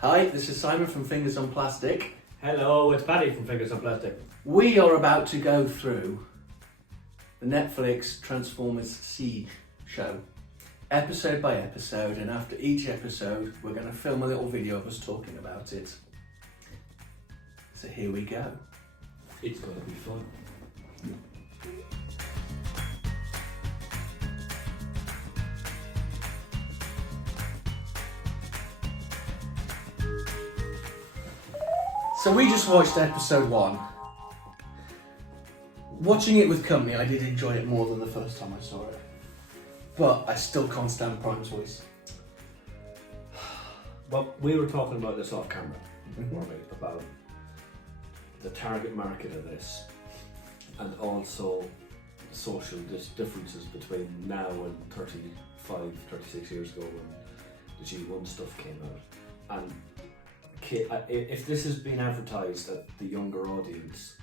Hi, this is Simon from Fingers on Plastic. Hello, it's Paddy from Fingers on Plastic. We are about to go through the Netflix Transformers Siege show, episode by episode, and after each episode we're going to film a little video of us talking about it. So here we go. It's going to be fun. So we just watched episode 1. Watching it with company, I did enjoy it more than the first time I saw it. But I still can't stand Prime's voice. Well, we were talking about this off camera before, mate, about the target market of this and also the social differences between now and 35, 36 years ago when the G1 stuff came out. And if this has been advertised at the younger audience,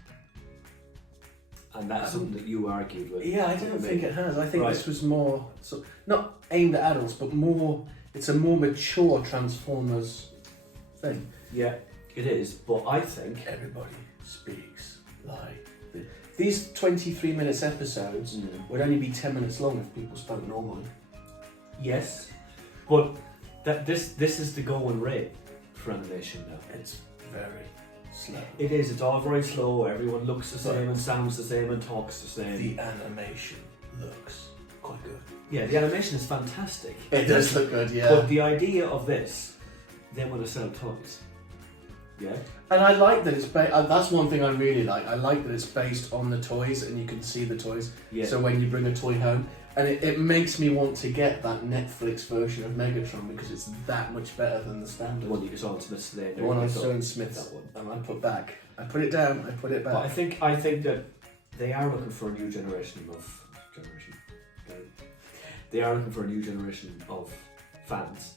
and that's something that you argued with. Yeah, I don't think it has. I think Right. this was more, not aimed at adults, but more, it's a more mature Transformers thing. Yeah, it is, but I think... Everybody speaks like this. These 23 minutes episodes would only be 10 minutes long if people spoke normally. Yes, but this is the going rate for animation now. It's very slow. It is, it's all very slow, everyone looks the But same and sounds the same and talks the same. The animation looks quite good. Yeah, the animation is fantastic. It does look good, yeah. But the idea of this, they want to sell toys. Yeah? And I like that it's that's one thing I really like. I like that it's based on the toys and you can see the toys. Yeah. So when you bring a toy home, and it makes me want to get that Netflix version of Megatron because it's that much better than the standard. The one you saw in Smith's today. The one I saw in Smith's. That one. And I put back. I put it down, I put it back. But I think that they are looking for a new generation of... They are looking for a new generation of fans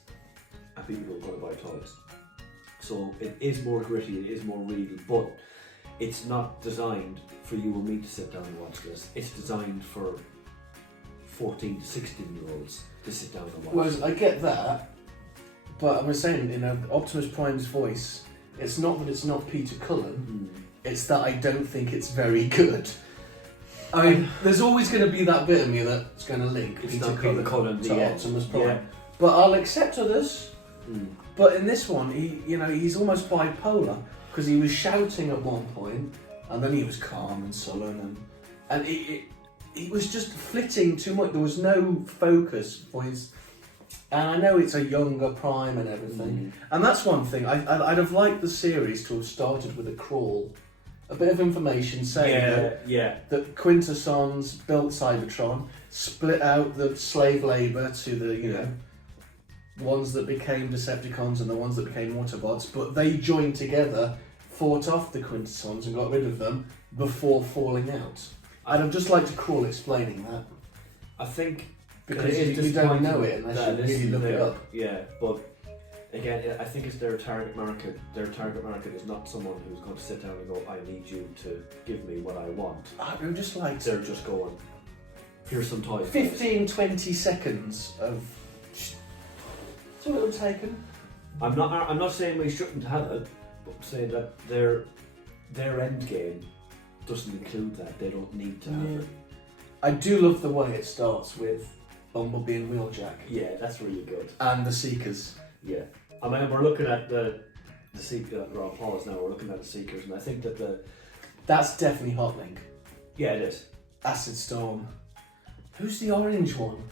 and people who are going to buy toys. So it is more gritty, it is more real, but it's not designed for you and me to sit down and watch this. It's designed for 14 to 16 year olds to sit down and watch. Whereas I get that, but I was saying, Optimus Prime's voice, it's not that it's not Peter Cullen, it's that I don't think it's very good. I mean, there's always going to be that bit of me that's going to link It's Peter not Peter Cullen to yeah. Optimus Prime. Yeah. But I'll accept others. But in this one, he's almost bipolar because he was shouting at one point, and then he was calm and sullen, and it was just flitting too much. There was no focus for his. And I know it's a younger Prime and everything, and that's one thing. I'd have liked the series to have started with a crawl, a bit of information saying that Quintessons built Cybertron, split out the slave labour to the ones that became Decepticons and the ones that became Autobots, but they joined together, fought off the Quintessons and got rid of them before falling out. I'd have just liked to crawl explaining that. I think because you don't know it unless you really look it up. Yeah, but again, I think it's their target market. Their target market is not someone who's going to sit down and go, I need you to give me what I want. I would just like They're just going, here's some toys. 15, 20 seconds of... That's what it would have taken. I'm not saying we shouldn't have it, but I'm saying that their end game doesn't include that. They don't need to have it. I do love the way it starts with Bumblebee and Wheeljack. Yeah, that's really good. And the Seekers. Yeah. I mean, we're looking at the Seekers, Rob Paul's now, we're looking at the Seekers, and I think that That's definitely Hotlink. Yeah, it is. Acid Storm. Who's the orange one?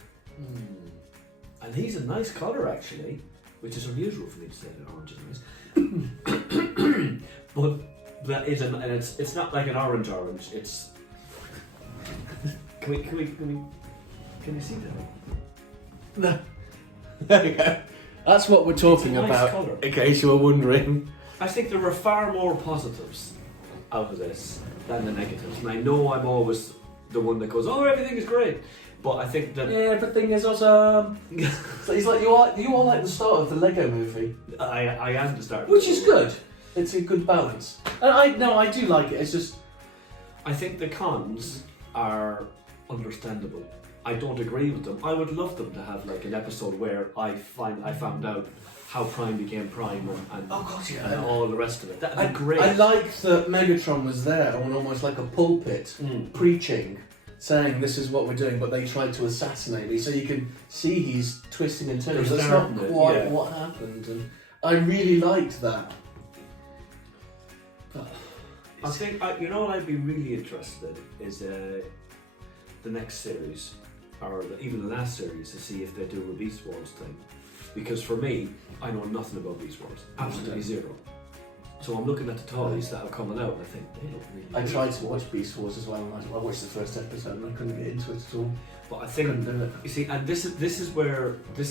And he's a nice colour actually, which is unusual for me to say that orange is nice. But that is and it's not like an orange. It's can you see that? No. There you go. That's what we're talking It's a nice about. colour. In case you were wondering. I think there were far more positives out of this than the negatives, and I know I'm always the one that goes, "Oh, everything is great," but I think that Everything is awesome. So he's like, you are like the start of the Lego movie. I am the start, Which is good. It's a good balance. And I do like it. It's just I think the cons are understandable. I don't agree with them. I would love them to have like an episode where I found out how Prime became Prime and Oh god, yeah. and all the rest of it. That'd be great. I liked that Megatron was there on almost like a pulpit, preaching, saying this is what we're doing, but they tried to assassinate me. So you can see he's twisting and turning. That's not quite what happened, and I really liked that. But I think you know what I'd be really interested in is the next series, or even the last series, to see if they do a Beast Wars thing. Because for me, I know nothing about Beast Wars, absolutely zero. So I'm looking at the toys that are coming out, and I think they look really. I tried to watch Beast Wars as well, and I watched the first episode, and I couldn't get into it at all. But I think you see, and this is where my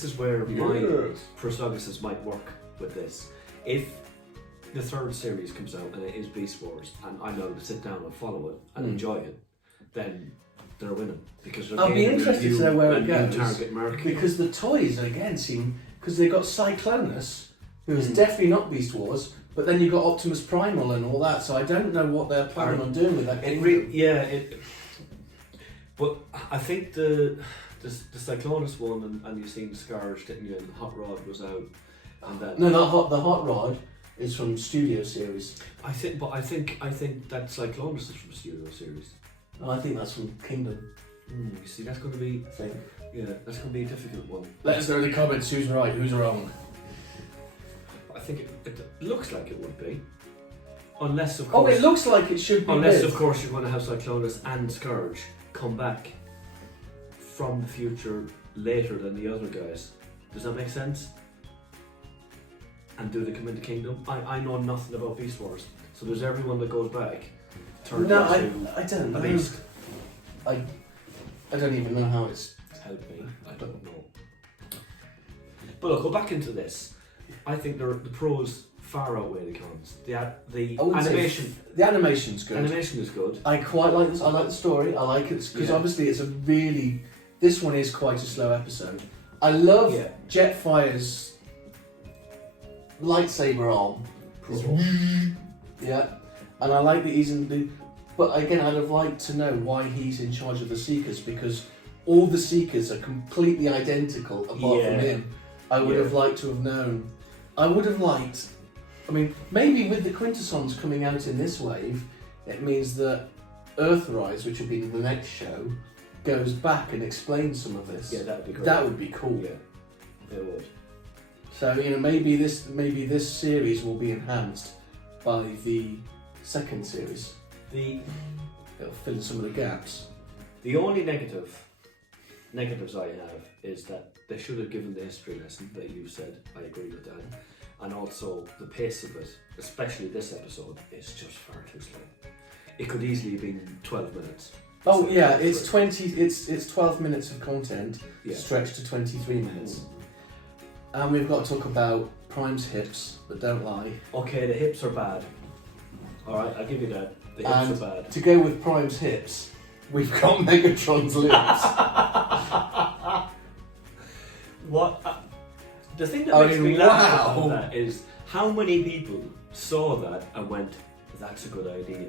prosopagnosis might work with this. If the third series comes out and it is Beast Wars, and I'm able to sit down and follow it and enjoy it, then they're winning, because I'll be interested to know where it goes. Target market. Because the toys again seem, because they got Cyclonus, who is definitely not Beast Wars, but then you got Optimus Primal and all that. So I don't know what they're planning on doing with that. But I think the Cyclonus one, and you've seen Scourge getting you, and Hot Rod was out, and that. No, the Hot Rod is from Studio Series. I think that Cyclonus is from Studio Series. Oh, I think that's from Kingdom. You see, that's going to be. I think. Yeah, that's going to be a difficult one. Let us know in the comments who's right, who's wrong. I think it looks like it would be. Unless, of course. Oh, it looks like it should be. Unless, of course, you're going to have Cyclonus and Scourge come back from the future later than the other guys. Does that make sense? And do they come into Kingdom? I know nothing about Beast Wars. So there's everyone that goes back. No, I don't know. Beast. I don't even know how it's. Help me. I don't know. But look, go back into this. I think the pros far outweigh the cons. The animation. The animation's good. Animation is good. I quite like this. I like the story. I like it because obviously it's a really. This one is quite a slow episode. I love Jetfire's lightsaber arm. Yeah, and I like that he's in the. But again, I'd have liked to know why he's in charge of the Seekers, because all the Seekers are completely identical apart from him. I would have liked to have known. I would have liked. I mean, maybe with the Quintessons coming out in this wave, it means that Earthrise, which will be the next show, goes back and explains some of this. Yeah, that would be great. That would be cool. Yeah, it would. So maybe this series will be enhanced by the second series. It'll fill in some of the gaps. The only negatives I have is that they should have given the history lesson that you said. I agree with that. And also the pace of it, especially this episode, is just far too slow. It could easily have been 12 minutes. Oh yeah, it's 12 minutes of content stretched to 23 minutes. And we've got to talk about Prime's hips, but don't lie. Okay, the hips are bad. Alright, I'll give you that. The hips are bad. To go with Prime's hips, we've got Megatron's lips. What? The thing that makes me laugh about that is how many people saw that and went, that's a good idea.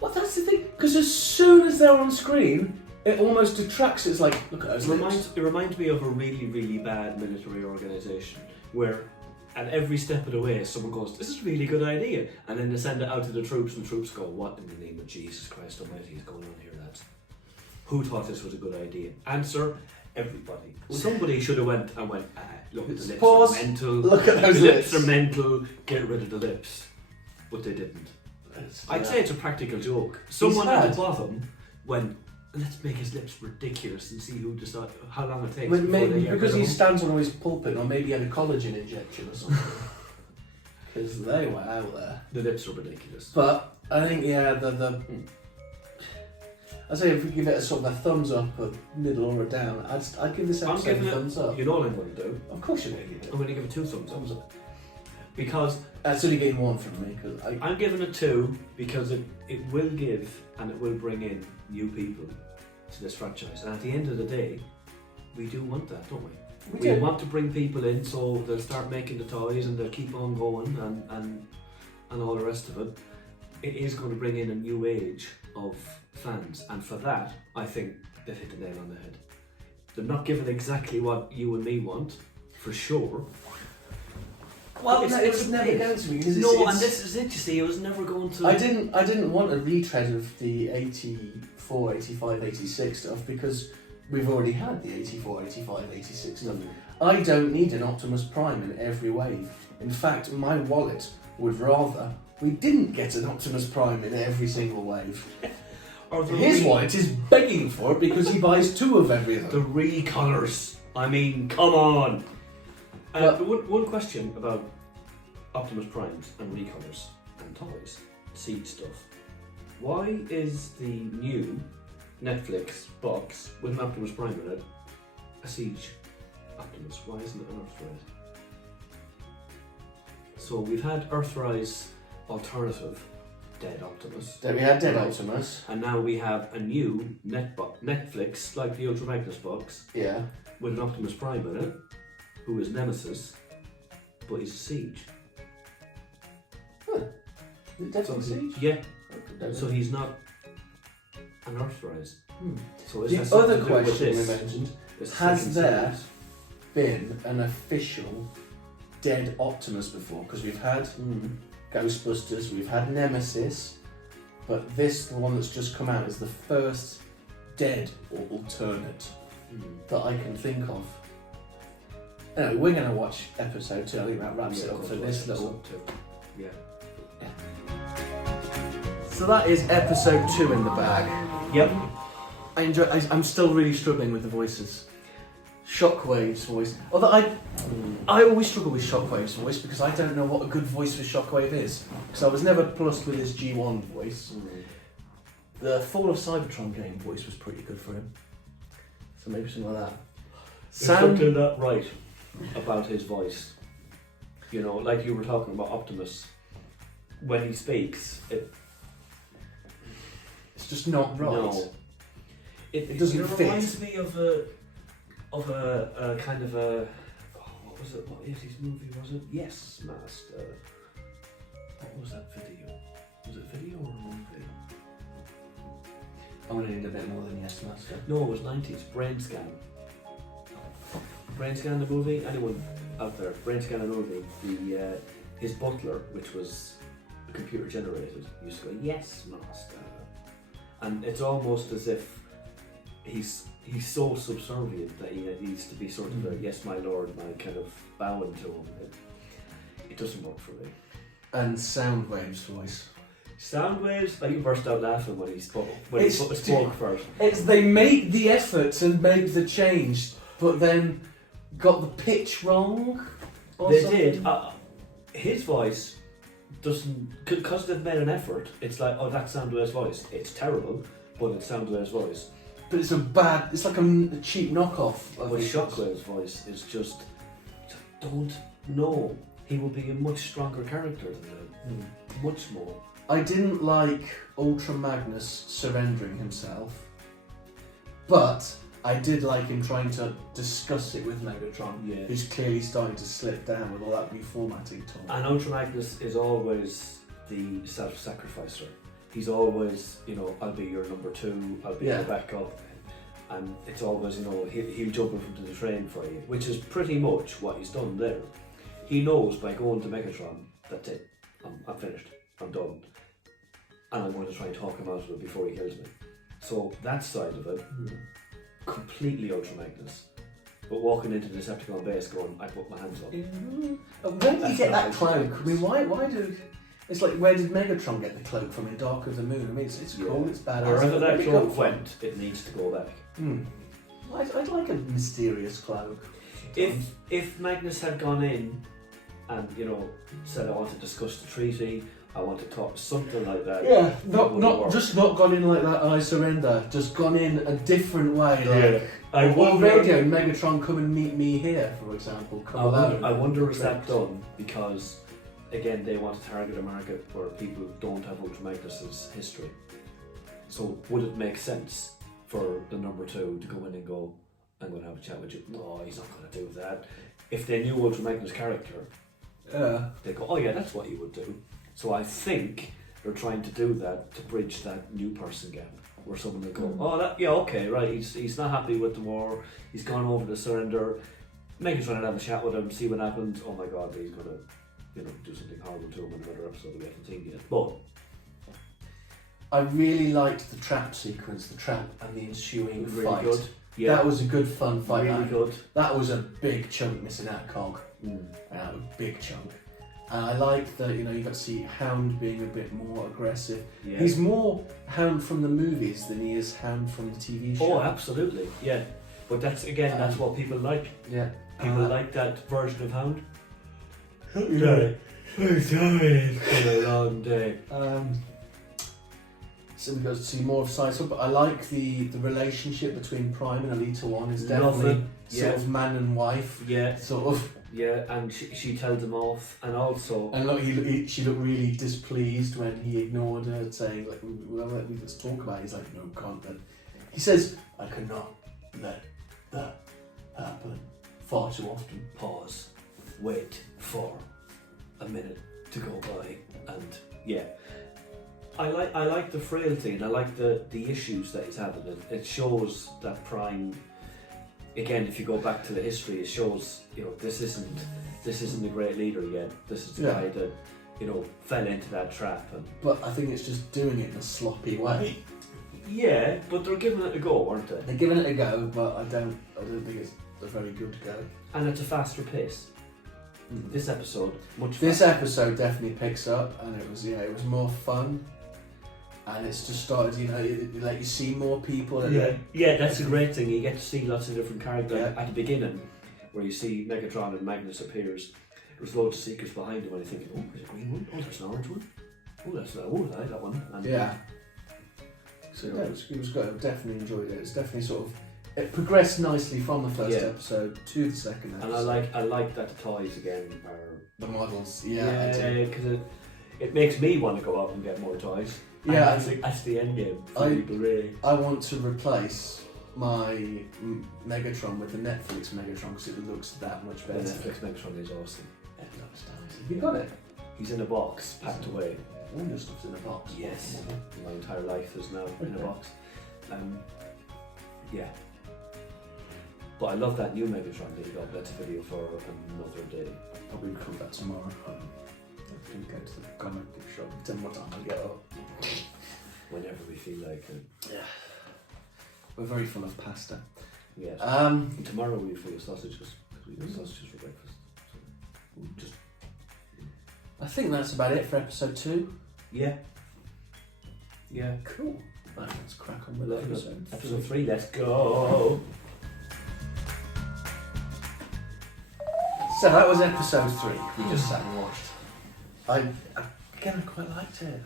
Well, that's the thing, because as soon as they're on screen, it almost detracts. It's like, look at those lips. It reminds me of a really, really bad military organisation where at every step of the way someone goes, this is a really good idea, and then they send it out to the troops and the troops go, what in the name of Jesus Christ Almighty is going on here, lads? Who thought this was a good idea? Answer, everybody. Somebody should have went, look, the lips are mental. Look at those lips. The lips are mental, get rid of the lips. But they didn't. I'd say it's a practical joke. Someone at the bottom went, let's make his lips ridiculous and see who decides how long it takes. Maybe because he stands on his pulpit, or maybe he had a collagen injection or something. Because they were out there. The lips are ridiculous. But I think I'd say if we give it a sort of a thumbs up, a middle or a down, I'd give this episode a thumbs up. You know what I'm going to do? Of course you're going to give it. I'm going to give it 2 thumbs up. Because that's only getting 1 from me. Cause I'm giving it 2 because it will give and it will bring in new people to this franchise. And at the end of the day, we do want that, don't we? We want to bring people in so they'll start making the toys and they'll keep on going and all the rest of it. It is going to bring in a new age of fans, and for that, I think they've hit the nail on the head. They're not giving exactly what you and me want, for sure, Well, It's- no, it it's was a never bit- going to be. No, and this is it, you see, it was never going to... I didn't want a retread of the 84, 85, 86 stuff because we've already had the 84, 85, 86 stuff. I don't need an Optimus Prime in every wave. In fact, my wallet would rather we didn't get an Optimus Prime in every single wave. His wallet is begging for it because he buys 2 of everything. The recolours. I mean, come on. But- One question about Optimus Primes and recolours and toys, seed stuff. Why is the new Netflix box with an Optimus Prime in it a Siege Optimus? Why isn't it an Earthrise? So we've had Earthrise alternative Dead Optimus. Then we had Dead Optimus. And now we have a new Netflix, like the Ultra Magnus box, Yeah. with an Optimus Prime in it, who is Nemesis, but he's a Siege. Definitely Siege? Yeah. So he's not an Earthrise. So is The that something other to do with question we this? mentioned, This has second there series? been an official Dead Optimus before? Because we've had Ghostbusters, we've had Nemesis, but this, the one that's just come out, is the first dead or alternate that I can think of. Anyway, we're going to watch episode 2. I think that wraps it up for this little... Yeah. So that is episode 2 in the bag. Yep. I'm still really struggling with the voices. Shockwave's voice. Although I always struggle with Shockwave's voice because I don't know what a good voice for Shockwave is. Because I was never plussed with his G1 voice. The Fall of Cybertron game voice was pretty good for him. So maybe something like that. There's something not right about his voice. You know, like you were talking about Optimus. When he speaks, it's just not right. No. It doesn't it fit. reminds me of a kind of a what was it? What 80s movie was it? Yes, Master. What was that video? Was it video or a movie? I'm going to need a bit more than Yes Master. No, it was 90s. Brain Scan. Brain Scan the movie? Anyone out there? Brain Scan the movie. The his butler, which was computer generated, used to go, "Yes, Master." And it's almost as if he's so subservient that he needs to be sort of a "Yes, my lord," and I kind of bowing to him. It doesn't work for me. And Soundwave's voice. Soundwaves, like you burst out laughing when he spoke first. It's they made the effort to make the change, but then got the pitch wrong. Or They something. did. His voice doesn't, because they've made an effort. It's like, oh, that's Soundwave's voice. It's terrible, but it's Soundwave's voice. But it's it's like a cheap knockoff of But his Shockwave's voice is just, don't know. He will be a much stronger character than them. Much more. I didn't like Ultra Magnus surrendering himself, but I did like him trying to discuss it with Megatron, Yeah. who's clearly starting to slip down with all that reformatting talk. And Ultra Magnus is always the self-sacrificer. He's always, I'll be your number 2, I'll be your backup. And it's always, he'll jump in front of the train for you, which is pretty much what he's done there. He knows by going to Megatron, that's it, I'm finished, I'm done. And I'm going to try and talk him out of it before he kills me. So that side of it, completely Ultra Magnus. But walking into the Decepticon base going, I put my hands up. Where did he get that cloak? I mean, why did... It's like, where did Megatron get the cloak from in Dark of the Moon? I mean, it's cool, it's badass. Wherever Where that did it cloak come from? went, it needs to go back. I'd like a mysterious cloak. If Magnus had gone in and, said, I want to discuss the treaty, I want to talk, something like that. Yeah, that would've worked. just not gone in like that, I surrender. Just gone in a different way, like... I wonder, radio, Megatron, come and meet me here, for example. I wonder is that done because, again, they want to target a market where people don't have Ultra Magnus's history. So would it make sense for the number 2 to go in and go, I'm going to have a chat with you? No, he's not going to do that. If they knew Ultra Magnus' character, they'd go, oh yeah, that's what he would do. So I think they're trying to do that to bridge that new person gap. Where someone will go, oh, okay, right, he's not happy with the war, he's gone over to surrender, Megatron will have a chat with him, see what happens, oh my god, he's going to do something horrible to him in another episode we haven't seen yet. But I really liked the trap sequence, the trap and the ensuing really fight. good. Yeah. That was a good fun fight. Really good. That was a big chunk missing out cog. A big chunk. And I like that, you got to see Hound being a bit more aggressive. Yeah. He's more Hound from the movies than he is Hound from the TV show. Oh, absolutely, yeah. But that's what people like. Yeah. People like that version of Hound. Yeah. Oh, sorry, it's been a long day. So we got to see more of Sideswipe, but I like the relationship between Prime and Alita 1 is definitely sort of man and wife. Yeah. Sort of. Yeah, and she tells him off, and also... And look, she looked really displeased when he ignored her, saying, like, let's talk about it. He's like, no, can't. And he says, I cannot let that happen. Far too often. Pause. Wait for a minute to go by, and yeah. I like the frailty, and I like the issues that he's having. It shows that Prime... Again, if you go back to the history, it shows this isn't the great leader yet. This is the guy that fell into that trap. But I think it's just doing it in a sloppy way. Yeah, but they're giving it a go, aren't they? They're giving it a go, but I don't think it's a very good go. And it's a faster pace. This episode, much faster. This episode definitely picks up, and it was more fun. And it's just started, it let you see more people. Yeah, that's a great thing. You get to see lots of different characters. At the beginning, where you see Megatron and Magnus appears, there's loads of secrets behind him, and you think, oh, there's a green one, oh, there's an orange one, I like that one. And so it was good. I definitely enjoyed it. It's definitely it progressed nicely from the first episode to the second episode. And I like that the toys again are the models. Because it makes me want to go out and get more toys. Yeah, that's the end game for people, really. I want to replace my Megatron with the Netflix Megatron because it looks that much better. The Netflix Megatron is awesome. It looks nice. Have you got it? He's in a box, packed away. All your stuff's in a box. Yes. My entire life is now in a box. Yeah. But I love that new Megatron that you got. That's a video for another day. Probably record that tomorrow. I can go to the comic book shop. Tell me what time I get up. Whenever we feel like it. Yeah. We're very full of pasta. Yes. Tomorrow we'll be full of sausages because we got sausages for breakfast. So we'll just. I think that's about it for episode 2. Yeah. Yeah. Cool. Right, let's crack on with episode 3. Let's go. So that was episode 3. We just sat and watched. I quite liked it.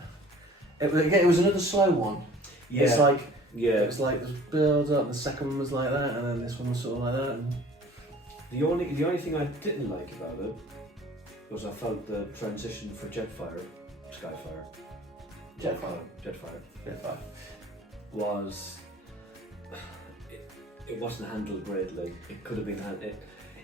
It was another slow one. Yeah. It's like it was like this build up. The second one was like that, and then this one was sort of like that. And the only thing I didn't like about it was I felt the transition for Jetfire was it wasn't handled greatly. It could have been handled.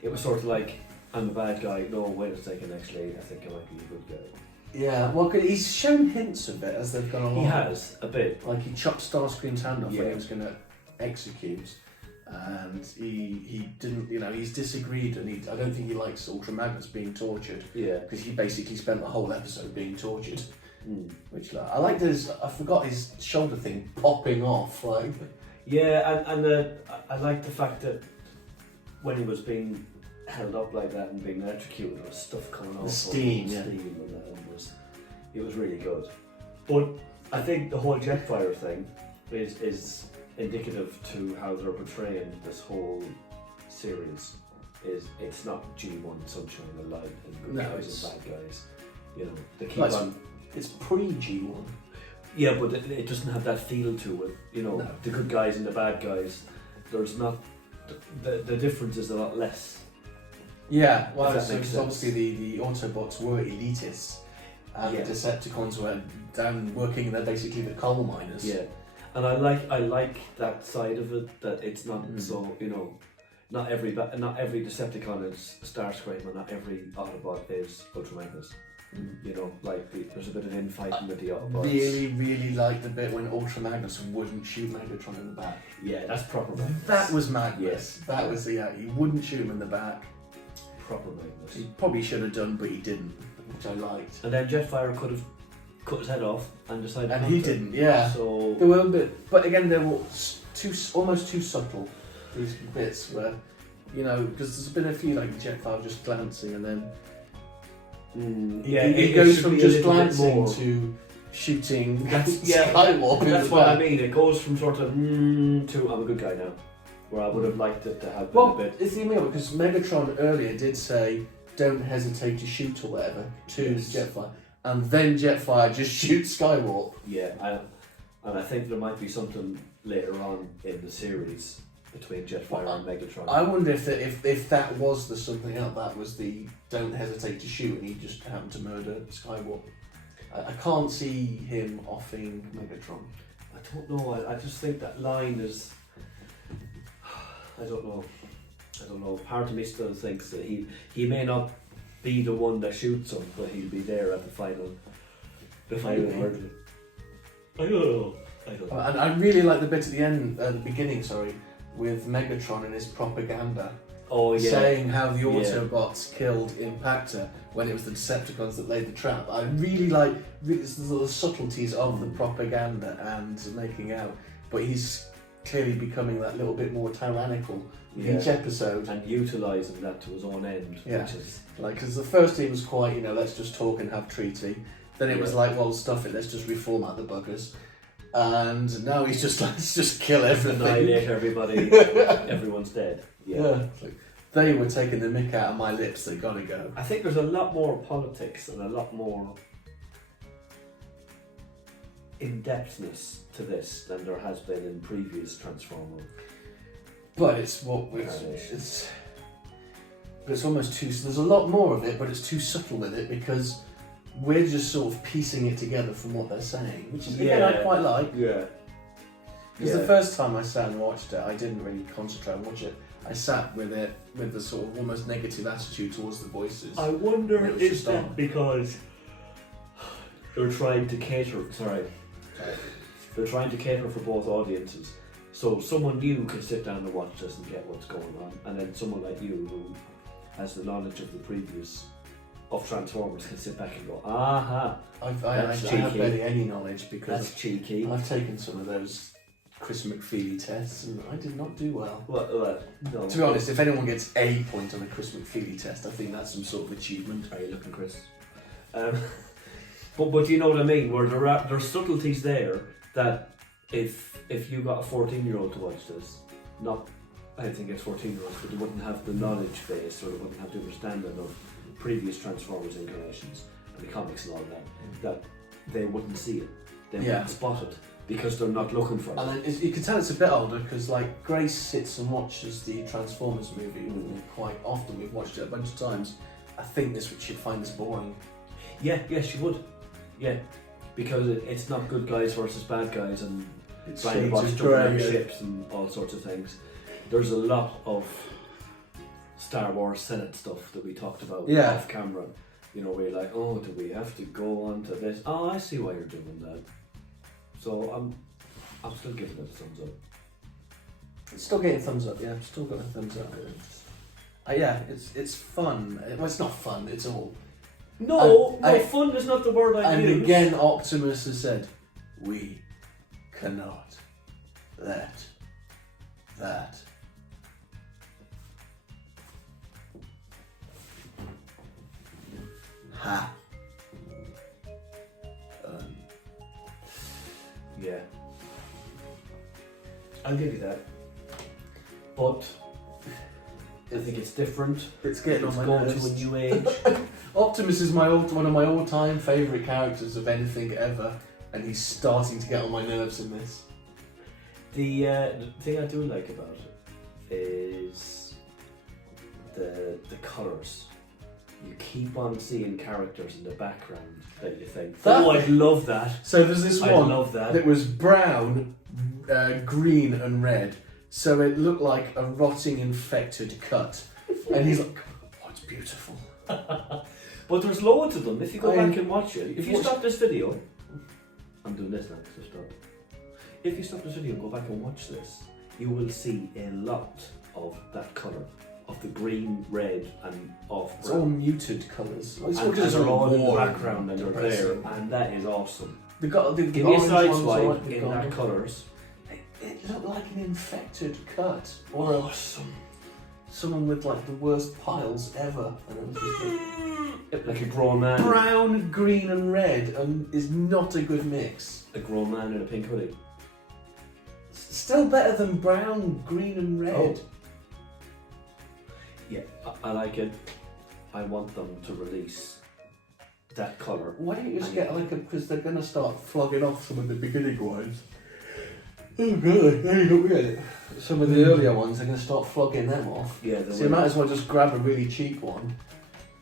It was sort of like, I'm a bad guy. No, wait a second. Actually, I think I might be a good guy. Yeah, well, he's shown hints of it as they've gone along. He has a bit. Like he chopped Starscream's hand off when he was going to execute, and he didn't. He's disagreed, and I don't think he likes Ultra Magnus being tortured. Yeah, because he basically spent the whole episode being tortured. Which I liked I forgot his shoulder thing popping off. Like, yeah, and I like the fact that when he was being held up like that and being electrocuted, there was stuff coming off. Steam, and it was really good. But I think the whole Jetfire thing is indicative to how they're portraying this whole series. It's not G1 Sunshine and Light and good guys and bad guys. They keep on. It's pre-G1. Yeah, but it doesn't have that feel to it. No. The good guys and the bad guys. There's not the difference is a lot less. Yeah, well, obviously the Autobots were elitists, and the Decepticons were down working. They're basically the coal miners. Yeah, and I like that side of it. That it's not so not every Decepticon is Starscream, and not every Autobot is Ultra Magnus. There's a bit of infighting with the Autobots. Really like the bit when Ultra Magnus wouldn't shoot Megatron in the back. Yeah, that's proper Magnus. That was Magnus. Yes. That was he wouldn't shoot him in the back. Proper Magnus. He probably should have done, but he didn't. which I liked. And then Jetfire could have cut his head off and decided And not he to. didn't, yeah. So There were a bit, but again, they were almost too subtle. These bits where, you know, because there's been a few like Jetfire just glancing, and then he goes from just glancing to shooting. Skywalker. That's what I mean. It goes from sort of to I'm a good guy now, where I would have liked it to have been a bit. It's the email because Megatron earlier did say, "Don't hesitate to shoot" or whatever to Jetfire, and then Jetfire just shoots Skywalker. Yeah, and I think there might be something later on in the series between Jetfire and Megatron. I wonder if that was the something else, that was the "don't hesitate to shoot" and he just happened to murder Skywalker. I can't see him offing Megatron. I don't know. I just think that line is. I don't know. Part of me still thinks that he may not be the one that shoots him, but he'll be there at the final word. I don't know. And I really like the bit at the end, the beginning, with Megatron and his propaganda. Oh yeah. Saying how the Autobots killed Impactor when it was the Decepticons that laid the trap. I really like the little subtleties of the propaganda and making out, but he's clearly becoming that little bit more tyrannical each episode. And utilising that to his own end, which is... Like, because the first team was quite, let's just talk and have treaty. Then it was like, well, stuff it, let's just reformat the buggers. And now he's just like, let's just kill everything. Annihilate everybody, everyone's dead. Yeah. Like, they were taking the mick out of my lips, they gotta go. I think there's a lot more politics and a lot more in-depthness to this than there has been in previous Transformers. But it's almost too, there's a lot more of it, but it's too subtle with it because we're just sort of piecing it together from what they're saying, which is, again, I quite like. Yeah. Because the first time I sat and watched it, I didn't really concentrate and watch it. I sat with it with the sort of almost negative attitude towards the voices. I wonder if that because they're trying to cater. They're trying to cater for both audiences. So someone new can sit down and watch this and get what's going on, and then someone like you who has the knowledge of the previous of Transformers can sit back and go, aha. I have barely any knowledge because that's cheeky. I've taken some of those Chris McFeely tests and I did not do well. No. To be honest, if anyone gets a point on a Chris McFeely test, I think that's some sort of achievement. Are you looking, Chris? But you know what I mean? Where there are subtleties there that if you got a 14-year-old to watch this, not anything against 14-year-olds, but they wouldn't have the knowledge base or they wouldn't have the understanding of previous Transformers incarnations and the comics and all that they wouldn't see it. They wouldn't spot it. Because they're not looking for it. And then you can tell it's a bit older because, like, Grace sits and watches the Transformers movie with me quite often. We've watched it a bunch of times. I think she'd find this boring. Yeah, she would. Yeah, because it's not good guys versus bad guys and blind bots jumping ships and all sorts of things. There's a lot of Star Wars Senate stuff that we talked about off camera. Where you're like, oh, do we have to go on to this? Oh, I see why you're doing that. So I'm still giving it a thumbs up. It's still getting thumbs up, yeah. Still got a thumbs up. It's fun. Well, it's not fun. It's all. No, fun is not the word I use. And again, Optimus has said, "We cannot let that." Yeah, I'll give you that. But I think it's different. It's getting on my going nerves. to a new age. Optimus is one of my all-time favourite characters of anything ever, and he's starting to get on my nerves in this. The thing I do like about it is the colours. You keep on seeing characters in the background that you think, I'd love that. So there's this one love that was brown, green and red. So it looked like a rotting infected cut. And he's like, oh, it's beautiful. But there's loads of them. If you go back and watch it, if you stop this video, I'm doing this now because I stopped. If you stop this video and go back and watch this, you will see a lot of that colour of the green, red, and off It's all muted colours. It's all and just they're all in the warm background and they're depressing. there, and that is awesome. They got the Give me a orange side ones, swipe right, in that colours. It looked like an infected cut, or Awesome. someone with like the worst piles ever. And it was just Like a grown man. brown, green, and red, is not a good mix. A grown man in a pink hoodie. Still better than brown, green, and red. Oh. Yeah, I like it. I want them to release that colour. Why don't you just get like because they're going to start flogging off some of the beginning ones. Oh god, there you go, yeah. Some of the earlier ones, they're going to start flogging them off. Yeah, So you might as well just grab a really cheap one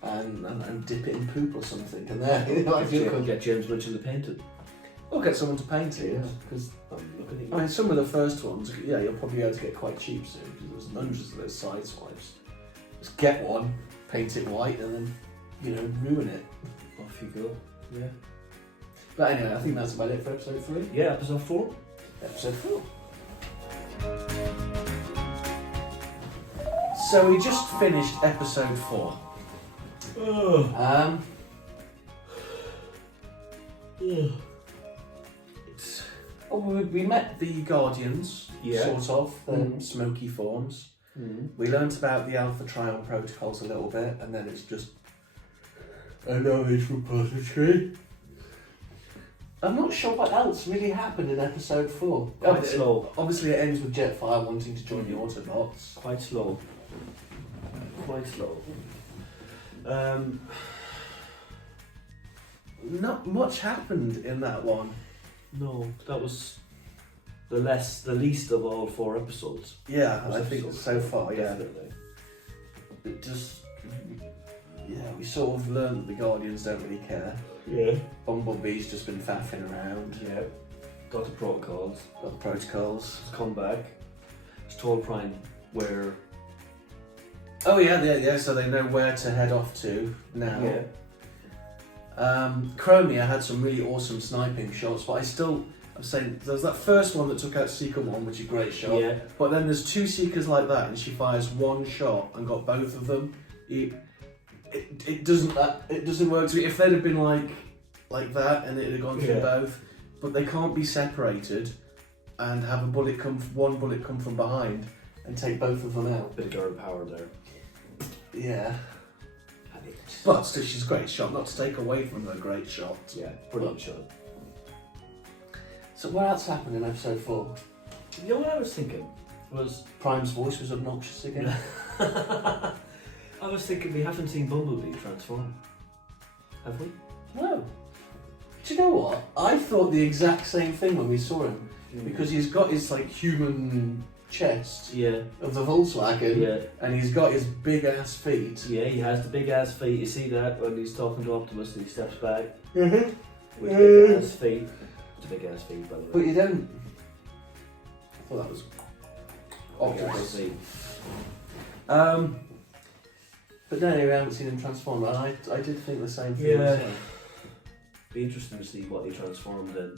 and dip it in poop or something, and there, get James Mitchell to paint it. or get someone to paint it. Yeah, because I'm looking at you. I mean, some of the first ones, yeah, you'll probably be able to get quite cheap soon because there's hundreds of those side swipes. Just get one, paint it white, and then ruin it. Off you go. Yeah. But anyway, I think that's about it for episode 3. Yeah, episode 4. Episode 4. So we just finished episode 4. Oh. We met the Guardians, Yeah. sort of, the smoky forms. We learnt about the Alpha Trial protocols a little bit, and then it's just an knowledge repository. I'm not sure what else really happened in episode 4. Quite slow. Obviously, it ends with Jetfire wanting to join the Autobots. Quite slow. Quite slow. Not much happened in that one. No, that was the least of all 4 episodes. Yeah, Was I think episode so 4, far, yeah. definitely. It just, we sort of learned that the Guardians don't really care. Yeah. Bumblebee's just been faffing around. Yeah. Got the protocols. Got the protocols. He's come back. He's told Prime where. Oh yeah, so they know where to head off to now. Yeah. Chromia had some really awesome sniping shots, but I'm saying there's that first one that took out Seeker 1, which is a great shot. Yeah. But then there's 2 Seekers like that, and she fires one shot and got both of them. It doesn't work to me. If they'd have been like that and it had gone through both, but they can't be separated and have one bullet come from behind and take both of them out. Bit of girl power there. Yeah. But still, she's a great shot. Not to take away from her great shot. Yeah, brilliant shot. So what else happened in episode 4? You know what I was thinking? Was Prime's voice was obnoxious again. I was thinking we haven't seen Bumblebee transform. Have we? No. Do you know what? I thought the exact same thing when we saw him. Because he's got his human chest Yeah. of the Volkswagen, Yeah. and he's got his big ass feet. Yeah, he has the big ass feet. You see that when he's talking to Optimus and he steps back Mm-hmm. with big ass feet. It's big ass feet, by the way. But you don't. I thought that was Big ass Optimus. feet. But no, we haven't seen him transform, and I did think the same thing. Yeah. So. Be interesting to see what he transformed in.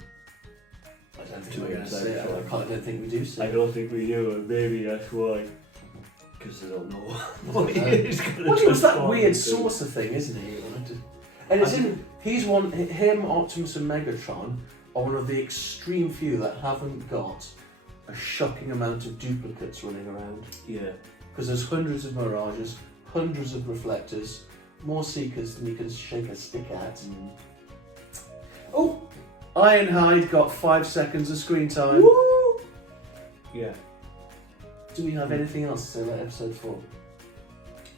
I don't think Two we're going to episodes, see it. so I don't think we do see I it. don't think we do, and maybe that's why. Because they don't know what he No. is going to Well, he was that transform weird into. saucer thing, isn't he? And it's him, Optimus and Megatron are one of the extreme few that haven't got a shocking amount of duplicates running around. Yeah. Because there's hundreds of Mirages, hundreds of Reflectors, more Seekers than you can shake a stick at. Oh! Ironhide got 5 seconds of screen time. Woo! Yeah. Do we have anything else to say about episode 4?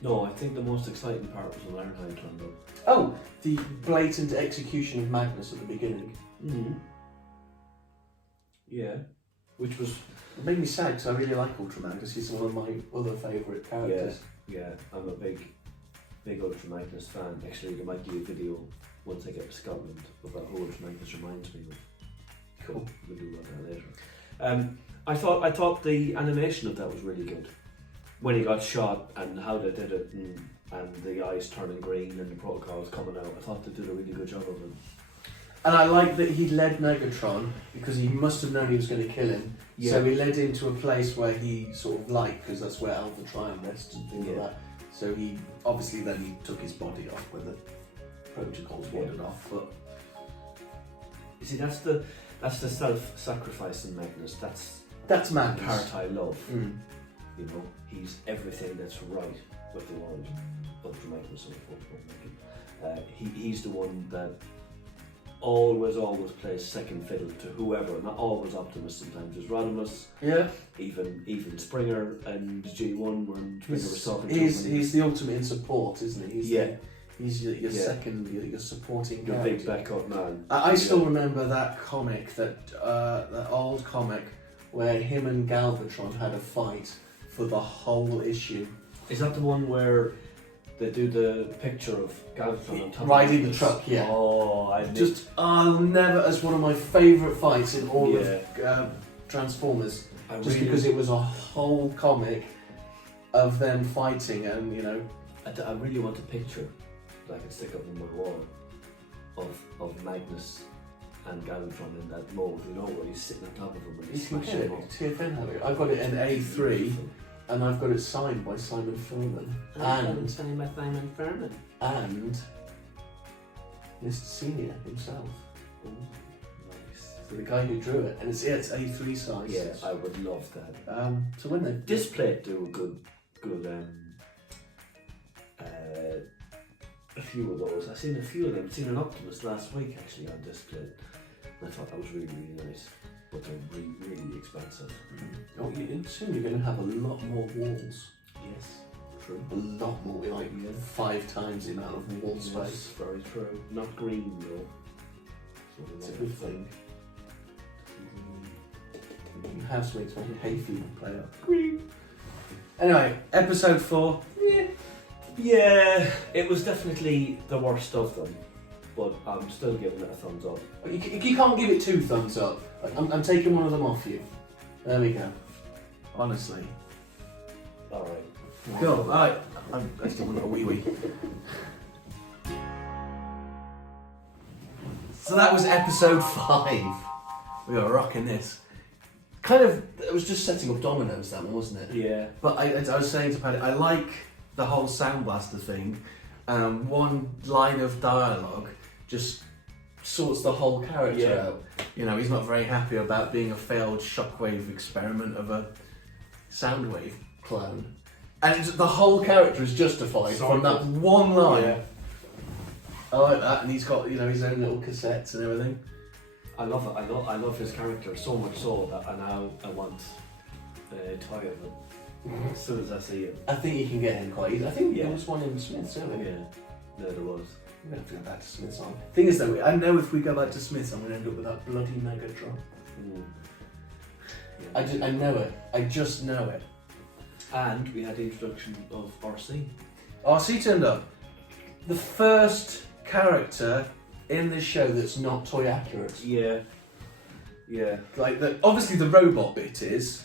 No, I think the most exciting part was when Ironhide turned up. Oh, the blatant execution of Magnus at the beginning. Yeah. Which was... It made me sad because I really like Ultraman because he's one of my other favourite characters. Yeah, I'm a big Ultra Magnus fan. Actually, there might be a video once I get to Scotland about who Ultra Magnus reminds me of. Cool. We'll do that later. I thought the animation of that was really good. When he got shot and how they did it and the eyes turning green and the protocols coming out, I thought they did a really good job of it. And I like that he led Megatron because he must have known he was going to kill him. Yeah. So he led him to a place where he sort of liked, because that's where Alpha Trion rests and things like that. So he obviously then he took his body off when the protocols wandered off. But you see, that's the self-sacrifice in Magnus. That's that's the madness. part I love. Mm. You know, he's everything that's right with the world. Ultra Magnus, unfortunately. He's the one that always plays second fiddle to whoever. Not always Optimus. Sometimes there's Rodimus. Yeah. Even Springer and G1 when Springer was talking to him. He's the ultimate in support, isn't he? He's your Yeah. second, your supporting the character. big backup man. I still remember that comic, that old comic where him and Galvatron had a fight for the whole issue. Is that the one where they do the picture of Galvatron on top Riding of the truck, yeah. Oh, I'll never, as one of my favourite fights in all Yeah. of Transformers, I just really- because it was a whole comic of them fighting, and you know. I really want a picture that I can stick up on my wall of Magnus and Galvatron in that mode, you know, where he's sitting on top of him and You he's can get smashing it. him up. TFN had it. I've got it in A3, and I've got it signed by Simon Furman and signed by Simon Furman. and Mr. Senior himself. Oh, nice. So the guy who drew it, and it's A3 size. Yeah, I would love that. So when they Display do a good a few of those. I've seen a few of them. Seen an Optimus last week actually on display. I thought that was really nice, but they're really expensive. Oh, soon you're going to have a lot more walls. Yes, true. A lot more, like 5 times the amount of wall space. Yes, very true. Not green though. It's a good thing. Housemates make hay fever play up. Green. Anyway, episode 4. Yeah, it was definitely the worst of them, but I'm still giving it a thumbs up. You can't give it 2 thumbs up. I'm taking one of them off you. There we go. Honestly. Alright. Cool. Alright. I still want a wee wee. So that was episode 5. We were rocking this. It was just setting up dominoes, that one, wasn't it? Yeah. But I was saying to Paddy, I like the whole Sound Blaster thing. One line of dialogue just sorts the whole character out. You know, he's not very happy about being a failed shockwave experiment of a Soundwave clone. And the whole character is justified from that one line. Yeah. I like that, and he's got, you know, his own little cassettes and everything. I love it. I love his character so much so that I want a toy of him as soon as I see him. I think you can get him quite easily. I think there was one in Smith's, isn't there? Yeah, no, there was. We're going to have to go back to Smith's on. Thing is though, I know if we go back to Smith's, I'm going to end up with that bloody Megatron. Yeah. I know it. I just know it. And we had the introduction of RC. RC turned up. The first character in this show that's not toy accurate. Yeah. Like, obviously the robot bit is.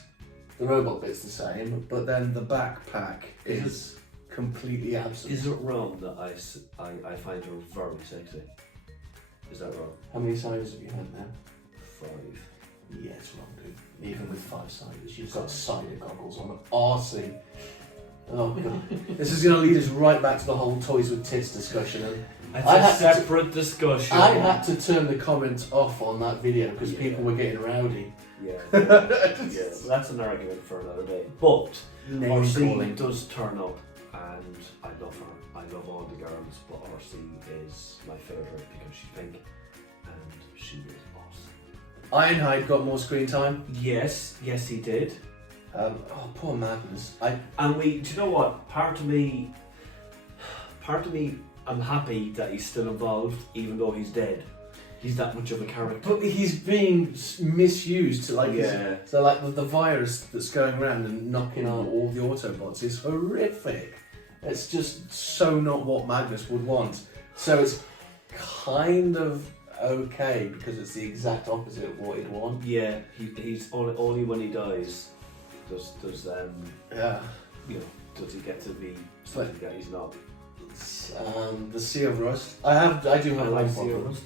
The robot bit's the same, but then the backpack is completely absent. Is it wrong that I find her very sexy? Is that wrong? How many sizes have you had now? 5. Yeah, it's wrong, dude. Even with 5 sizes, you've got cider goggles on. RC. Oh god. This is going to lead us right back to the whole toys with tits discussion. And It's I a had to separate discussion. I had to turn the comments off on that video because people were getting rowdy. Yeah. Yeah, that's an argument for another day. But Name RC calling. does turn up, and I love her. I love all the girls, but RC is my favourite because she's pink, and she is awesome. Ironhide got more screen time. Yes, he did. Oh, poor Magnus. Do you know what? Part of me, I'm happy that he's still involved, even though he's dead. He's that much of a character. But he's being misused to Yeah. So like the virus that's going around and knocking out all the Autobots is horrific. It's just so not what Magnus would want. So it's kind of okay because it's the exact opposite of what he'd want. Yeah, he's only when he dies does Yeah. you know, does he get to be something that he's not. The Sea of Rust. I do have one Sea of problem. Rust.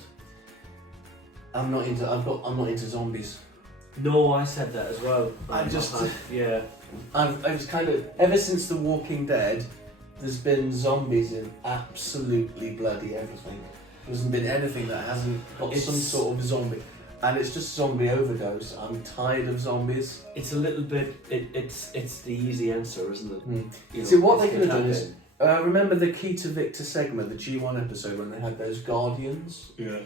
I'm not into zombies. No, I said that as well. I was kind of ever since The Walking Dead, there's been zombies in absolutely bloody everything. There hasn't been anything that hasn't got some sort of zombie, and it's just zombie overdose. I'm tired of zombies. It's a little bit. It's the easy answer, isn't it? You know, see, what they could have done is remember the Key to Victor segment, the G1 episode when they had those Guardians. Yeah.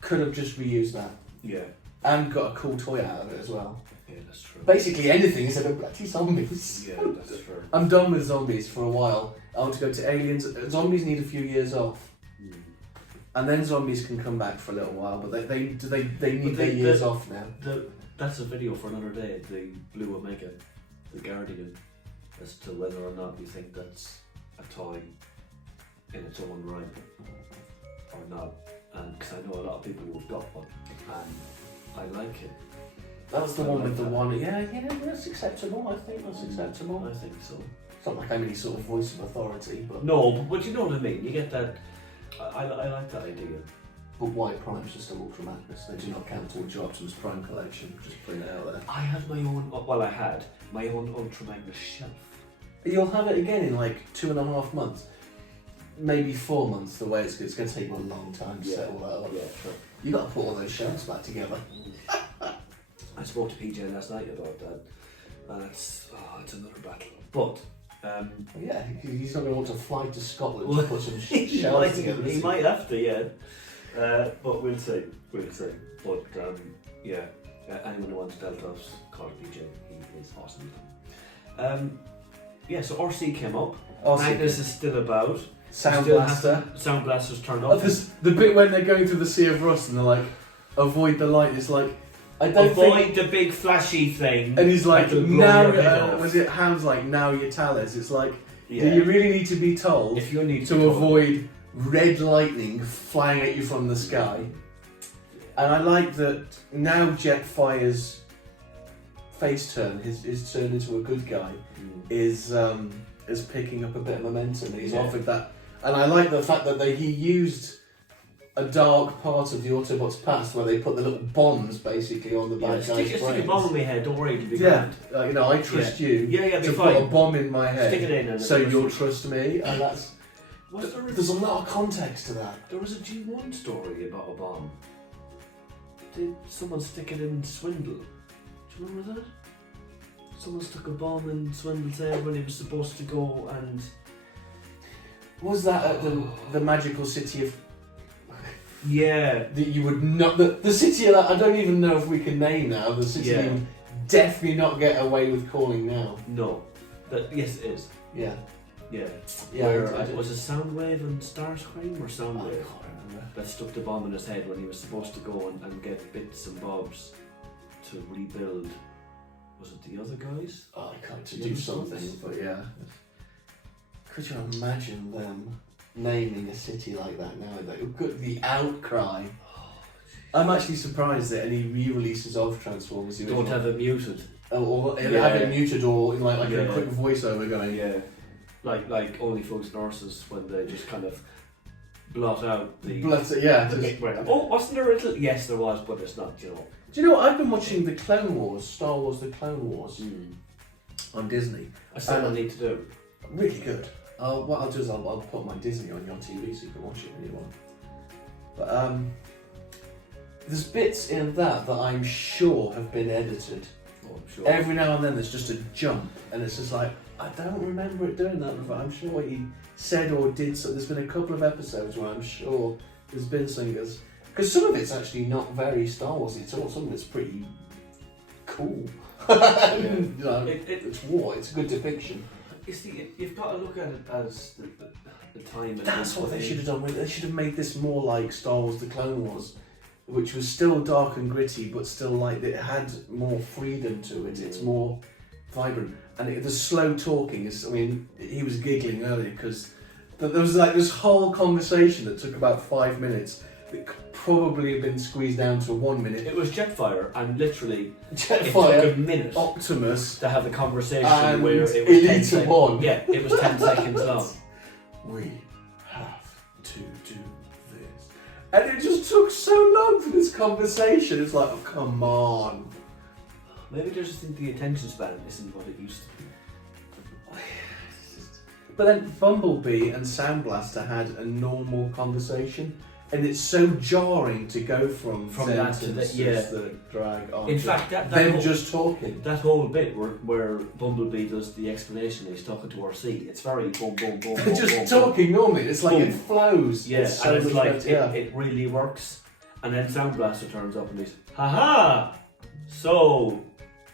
Could have just reused that. Yeah. And got a cool toy out of it as well. Yeah, that's true. Basically anything instead of bloody zombies. Yeah, that's true. I'm done with zombies for a while. I want to go to aliens. Zombies need a few years off. And then zombies can come back for a little while, but they need their years off now. That's a video for another day, the Blue Omega, the Guardian, as to whether or not you think that's a toy in its own right or not. And because I know a lot of people who've got one, and I like it. That's the one with the one. Yeah, that's acceptable. I think that's acceptable. I think so. It's not like I'm any sort of voice of authority, but no, but you know what I mean. You get that. I like that idea. But White Prime's just a Ultra Magnus. They do not count towards your Optimus Prime collection. Just putting it out there. I had my own. Well, I had my own Ultra Magnus shelf. You'll have it again in like 2.5 months. Maybe 4 months, the way it's going to take you a long time to set all that up. Yeah, sure. You got to put all those shelves back together. I spoke to PJ last night about that, and it's another battle. But yeah, he's not going to want to fly to Scotland to put some shelves together. He might have to, yeah. But we'll see. But anyone who wants Deltos, call PJ. He is awesome. So RC came up. Magnus is still about. Sound Blaster. Sound Blaster's turned off. There's the bit when they're going through the Sea of Rust and they're like, avoid the light. It's like, I don't avoid the big flashy thing. And he's like, now, was it Hound's like, now you tell us? It's like, do you really need to be told if you need to avoid red lightning flying at you from the sky? And I like that now Jetfire's face turn, his turn into a good guy, is picking up a bit of momentum. He's offered that. And I like the fact that he used a dark part of the Autobots past where they put the little bombs basically on the bad guy's brains. Stick a bomb in my head, don't worry, it'll be grand. I trust you to fine. put a bomb in my head. Stick it in. So you'll trust me, and that's... There's a lot of context to that. There was a G1 story about a bomb. Did someone stick it in Swindle? Do you remember that? Someone stuck a bomb in Swindle's head when he was supposed to go and... Was that at the magical city of... Yeah. That you would not... The city that I don't even know if we can name now. The city you would definitely not get away with calling now. No. Yes, it is. Yeah. Yeah. Yeah. Was it Soundwave and Starscream or Soundwave? I can't remember. That stuck the bomb in his head when he was supposed to go and get bits and bobs to rebuild. Was it the other guys? Oh, I can't do something, but yeah. Could you imagine them naming a city like that nowadays? The outcry. I'm actually surprised that any re-releases of Transformers don't have it muted. Or have it muted, or in like a quick voiceover going. Yeah. Like Only Fools and Horses when they just kind of blot out the... Oh, wasn't there a little... Yes, there was, but it's not, you know. Do you know what? I've been watching the Clone Wars, Star Wars The Clone Wars on Disney. I still need to do. Really good. What I'll do is I'll put my Disney on your TV so you can watch it when you want. But there's bits in that I'm sure have been edited. Oh, I'm sure. Every now and then there's just a jump, and it's just like, I don't remember it doing that before. I'm sure he said or did so. There's been a couple of episodes where I'm sure there's been singers. Because some of it's actually not very Star Wars at all. Some of it's pretty cool. It's war. It's a good depiction. You see, you've got to look at it as the time. That's what they should have done. They should have made this more like Star Wars: The Clone Wars, which was still dark and gritty, but still like it had more freedom to it. It's more vibrant, and the slow talking is. I mean, he was giggling earlier because there was like this whole conversation that took about 5 minutes. It could probably have been squeezed down to 1 minute. It was Jetfire, and literally Jetfire, it took a minute Optimus to have the conversation and where it was Elite 10 seconds. One. Yeah, it was 10 seconds long. We have to do this, and it just took so long for this conversation. It's like, oh, come on. Maybe they just think the attention span isn't what it used to be. But then Bumblebee and Sound Blaster had a normal conversation, and it's so jarring to go from that to that, that drag on. In fact, them just talking. That whole bit where Bumblebee does the explanation, he's talking to RC. It's very boom, boom, boom. They're just boom, talking boom. normally. It's like Boom. it flows. Yeah, It's so and it's much like better, it really works. And then Sound Blaster turns up and he's, haha! So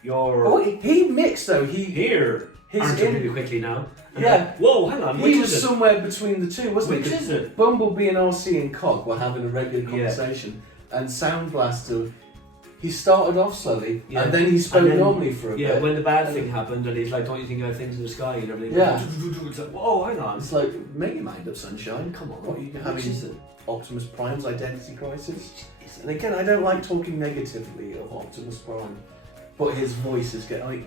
you're he mixed though. here. Aren't you really quickly now? And Yeah. then, whoa, hang on. He Which was is it? somewhere between the two, wasn't Which he? is it? Bumblebee and RC and Cog were having a regular conversation, and Sound Blaster, he started off slowly, and then he spoke normally for a bit. Yeah, when the bad thing happened, and he's like, "Don't you think I have things in the sky?" and everything. Yeah. It's like, whoa, hang on. It's like, make your mind up, sunshine. Come on, what are you Which having? is it? Optimus Prime's identity crisis. And again, I don't like talking negatively of Optimus Prime, but his voice is getting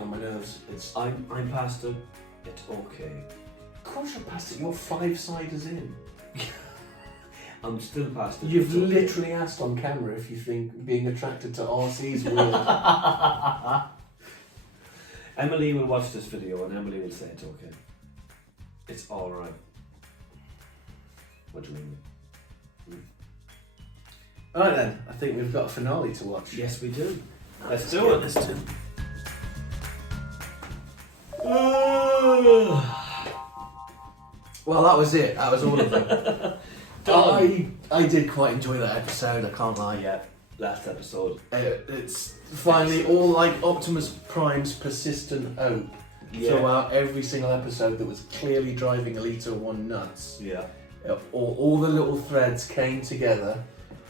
on my nerves. I'm past it. It's okay. Of course you're past it. You're 5 siders in. I'm still past it. You've It's okay. literally asked on camera if you think being attracted to RC's weird. Emily will watch this video and Emily will say it's okay. It's alright. What do you mean? Alright then, I think we've got a finale to watch. Yes, we do. Let's do it. Let's do it. Well, that was it. That was all of them. I did quite enjoy that episode, I can't lie. Yeah, last episode. It's finally all like Optimus Prime's persistent hope throughout every single episode that was clearly driving Elita 1 nuts. Yeah. All the little threads came together.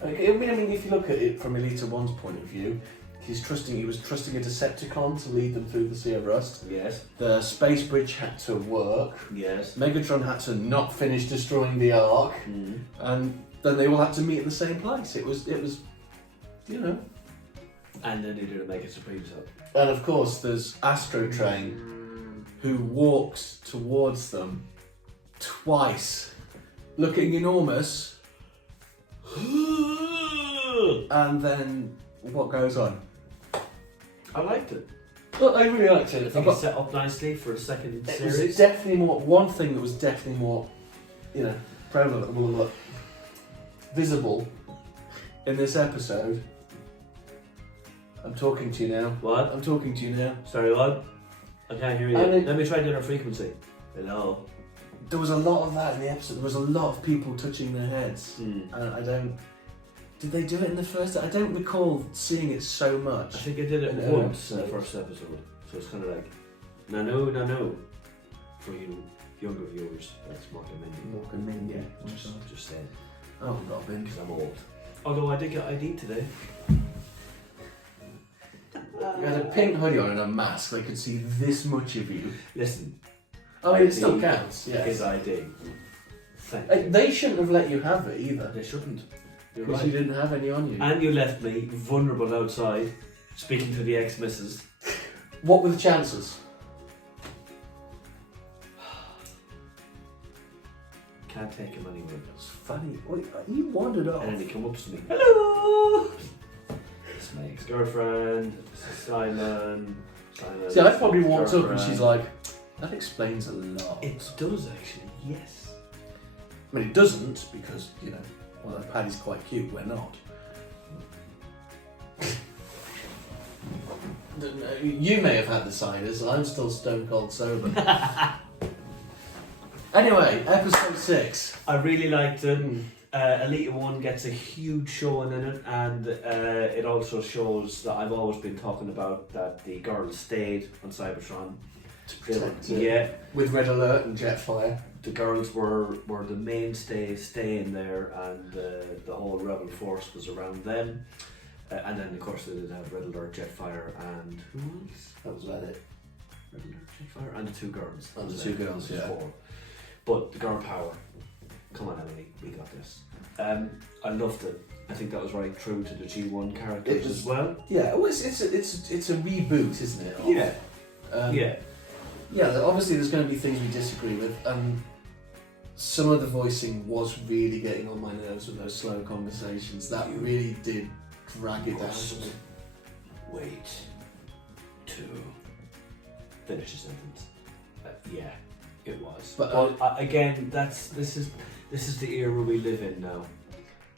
I mean, if you look at it from Elita 1's point of view, he was trusting a Decepticon to lead them through the Sea of Rust. Yes. The space bridge had to work. Yes. Megatron had to not finish destroying the Ark, and then they all had to meet in the same place. It was, you know. And then they did a Mega Supreme up. And of course, there's Astro Train, who walks towards them twice, looking enormous. And then what goes on? I liked it. Well, I really liked it. I think it's set up nicely for the second It series. was definitely more. One thing that was definitely more, prevalent, visible in this episode. I'm talking to you now. What? I'm talking to you now. Sorry, what? I can't hear you. Let me try different frequency. Hello. There was a lot of that in the episode. There was a lot of people touching their heads. Mm. And I don't. Did they do it in the first? I don't recall seeing it so much. I think I did it once in the first episode. So it's kind of like, no. For you younger viewers, that's Morgan Min. Yeah. Just saying. Oh, Robin. Because I'm old. Although I did get ID today. You had a pink hoodie on and a mask. They could see this much of you. Listen. I mean, it still counts. Yeah. His ID. Thank you. They shouldn't have let you have it either. They shouldn't. You're Because right. you didn't have any on you. And you left me vulnerable outside, speaking to the ex-missus. What were the chances? Can't take him anywhere. It's funny. Wait, he wandered off. And then he come up to me. Hello! It's my ex-girlfriend. This is Simon. See, I probably walked up and she's like, that explains a lot. It does actually, yes. I mean, it doesn't because, well, Paddy's quite cute, we're not. You may have had the ciders, I'm still stone cold sober. Anyway, episode 6. I really liked it. Elite 1 gets a huge showing in it, and it also shows that I've always been talking about that the girls stayed on Cybertron. To protect it. Yeah. With Red Alert and Jetfire. The girls were the mainstay staying there, and the whole rebel force was around them. And then, of course, they did have Red Alert, Jetfire, and who else? That was about it. Red Alert, Jetfire, and the 2 girls. And the 2 girls, yeah. 4. But the girl power. Come on, Emily, we got this. I loved it. I think that was right true to the G1 characters as well. Yeah, well, it's a reboot, isn't it? Yeah. Yeah, obviously there's going to be things we disagree with. some of the voicing was really getting on my nerves with those slow conversations. That really did drag it down to me. Wait to finish the sentence. Yeah, it was. But again, this is the era we live in now.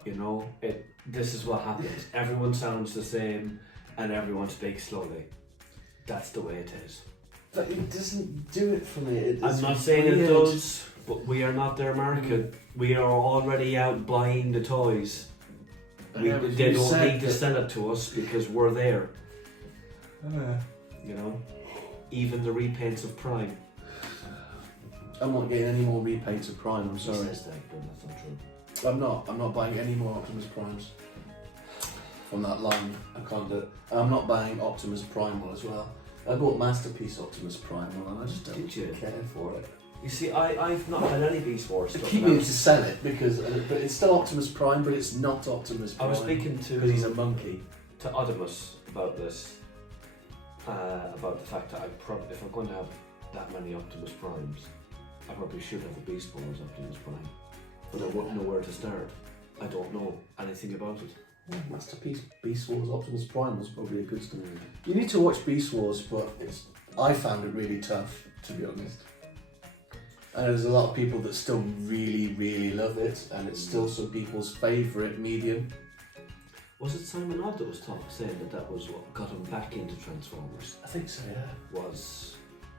You know, this is what happens. Everyone sounds the same, and everyone speaks slowly. That's the way it is. But it doesn't do it for me. I'm not saying it does, but we are not their market. We are already out buying the toys. They don't need to sell it to us because we're there. You know, even the repaints of Prime. I'm not getting any more repaints of Prime. I'm sorry. He says that, but that's not true. I'm not buying any more Optimus Primes from that line. I can't do it. I'm not buying Optimus Primal as well. I bought Masterpiece Optimus Primal and I just don't care for it. You see, I've not had any Beast Wars I stuff. keep meaning to sell it because, but it's still Optimus Prime, but it's not Optimus Prime. I was speaking to because he's a monkey. To Odimus about this, about the fact that if I'm going to have that many Optimus Primes, I probably should have a Beast Wars Optimus Prime, but I wouldn't know where to start. I don't know anything about it. Masterpiece Beast Wars Optimus Prime was probably a good story. You need to watch Beast Wars, but I found it really tough, to be honest. And there's a lot of people that still really, really love it, and it's still some people's favourite medium. Was it Simon Odd that was saying that was what got him back into Transformers? I think so, yeah. Was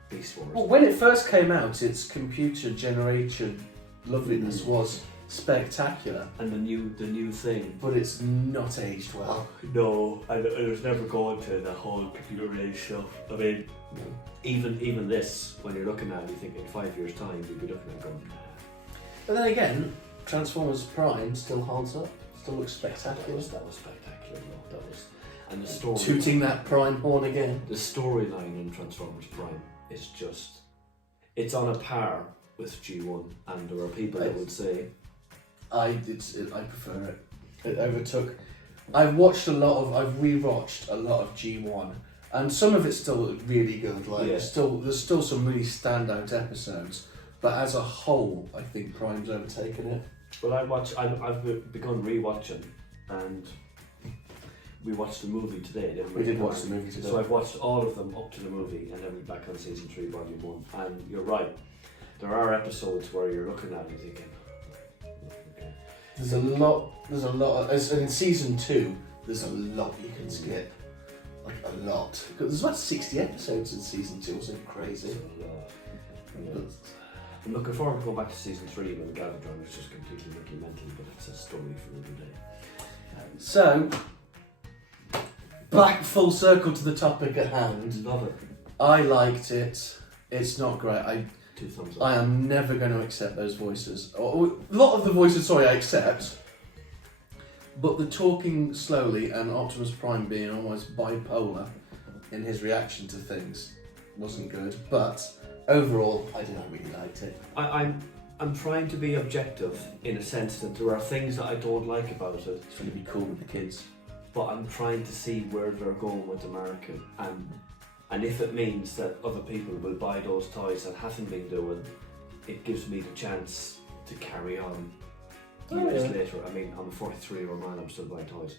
Beast Wars. Well, when it first came out, its computer generated loveliness was spectacular. And the new thing. But it's not aged well. No, and it was never going to the whole computer age stuff. I mean, even this, when you're looking at it, you think in 5 years' time, you'd be looking at it going, nah. But then again, Transformers Prime still holds up, still looks spectacular. That was spectacular, though. That was, and the story. Tooting that Prime horn again. The storyline in Transformers Prime is just, it's on a par with G1, and there are people that would say, I prefer it. It overtook. I've rewatched a lot of G1, and some of it's still really good. Like there's still some really standout episodes, but as a whole, I think Prime's overtaken it. Well, I've begun rewatching, and we watched the movie today, didn't we? We did watch the movie today. So I've watched all of them up to the movie, and then we're back on season 3, volume 1. And you're right, there are episodes where you're looking at it thinking, There's a lot in season 2, there's a lot you can skip. Like a lot. Because there's about 60 episodes in season 2, wasn't it crazy? I'm looking forward to going back to season 3 when Galvatron was just completely looking mental, but it's a story for another day. So, back full circle to the topic at hand. Love it. I liked it. It's not great. 2 thumbs up. I am never going to accept those voices. A lot of the voices, I accept. But the talking slowly and Optimus Prime being almost bipolar in his reaction to things wasn't good. But overall, I really liked it. I'm trying to be objective in a sense that there are things that I don't like about it. It's going to be cool with the kids. But I'm trying to see where they're going with the market, and if it means that other people will buy those toys that haven't been doing, it gives me the chance to carry on years later. I mean, I'm a 43-year-old man, I'm still buying toys.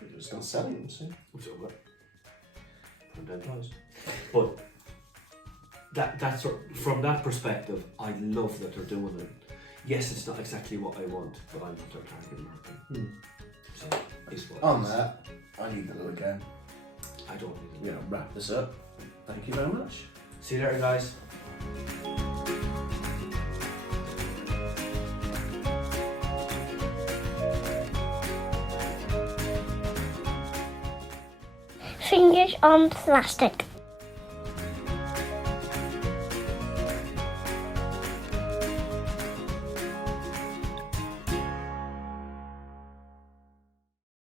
You're just not selling them soon. I'm still putting down toys. But that's from that perspective, I love that they're doing it. Yes, it's not exactly what I want, but I'm not their target market. So, it's what on that, I need to go again. I don't need to wrap this up. Thank you very much. See you later, guys. Fingers on plastic.